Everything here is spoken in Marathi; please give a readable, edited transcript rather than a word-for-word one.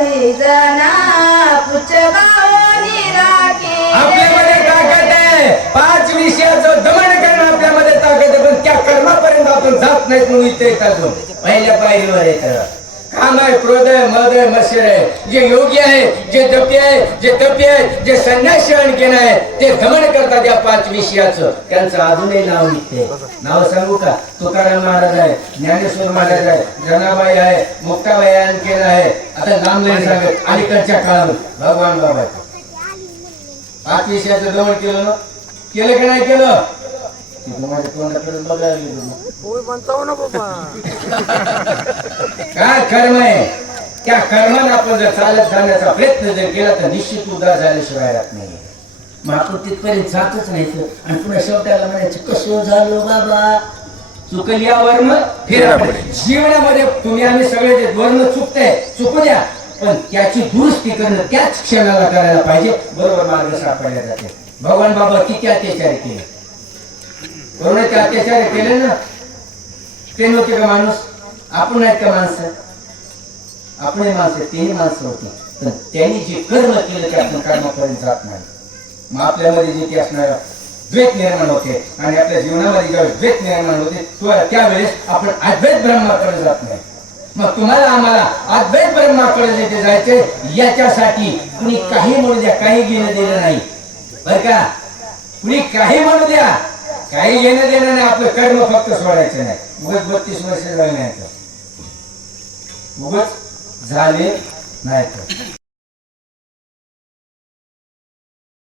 काही जना पुच्छगावनी राखे. आपल्यामध्ये ताकद आहे, 5 विषयाचं दमन करणं आपल्यामध्ये ताकद आहे, पण त्या कर्मापर्यंत आपण जात नाहीत म्हणून इथे येतात. पहिल्या पायरीवर येतं काम आहे, क्रोध आहे, मद आहे, मत्सर आहे. जे योगी आहे, जे जपी आहे, जे तपी आहे, जे संन्यास शरण केलं आहे, ते दमन करतात या 5 विषयाचं. त्यांचं अजूनही नाव निघते. नाव सांगू का? तुकाराम महाराज आहे, ज्ञानेश्वर महाराज आहे, जनाबाई आहे, मुक्ताबाई केलं आहे. आता नाम नाही सांगत. अलीकडच्या काळात भगवान बाबा 5 विषयाचं दमन केलं ना, केलं का नाही केलं? माझ्या तोंडाकडे बघायला काय कर्म आहे, त्या कर्माला आपण जर चालत जाण्याचा प्रयत्न जर केला तर निश्चित उद्धार झाल्याशिवाय राहत नाही. मग आपण तिथपर्यंत जातच नाही. आणि पुन्हा शेवटाला म्हणायचं कसं झालं बाबा, चुकल या वर्ण फिरा. जीवनामध्ये तुम्ही आम्ही सगळे जे वर्ण चुकताय चुकू द्या, पण त्याची दुरुस्ती करणं त्याच क्षणाला करायला पाहिजे. बरोबर मार्ग सापडला जाते. भगवान बाबा किती अत्याचार केले, कोरोनाचे अत्याचार केले ना. ते नव्हते का माणूस? आपण आहेत का माणसं? आपण माणसं, तेही माणसं होती. पण त्यांनी जे कर्म केलं ते आपण कर्मापर्यंत जात नाही. मग आपल्यामध्ये जे ते असणारा द्वैत निर्माण होते आणि आपल्या जीवनामध्ये जेव्हा द्वैत निर्माण होते त्यावेळेस आपण अद्वैत ब्रह्माकडे जात नाही. मग तुम्हाला आम्हाला अद्वैत ब्रह्माकडे जे जायचे याच्यासाठी कुणी काही म्हणू द्या, काही घेणं दिलं नाही बर का. कुणी काही म्हणू द्या, काही घेणं देणं नाही. आपलं कर्म फक्त सोडायचं नाही. उगाच 32 वर्ष झाले नाही तर उगाच झाले नाही तर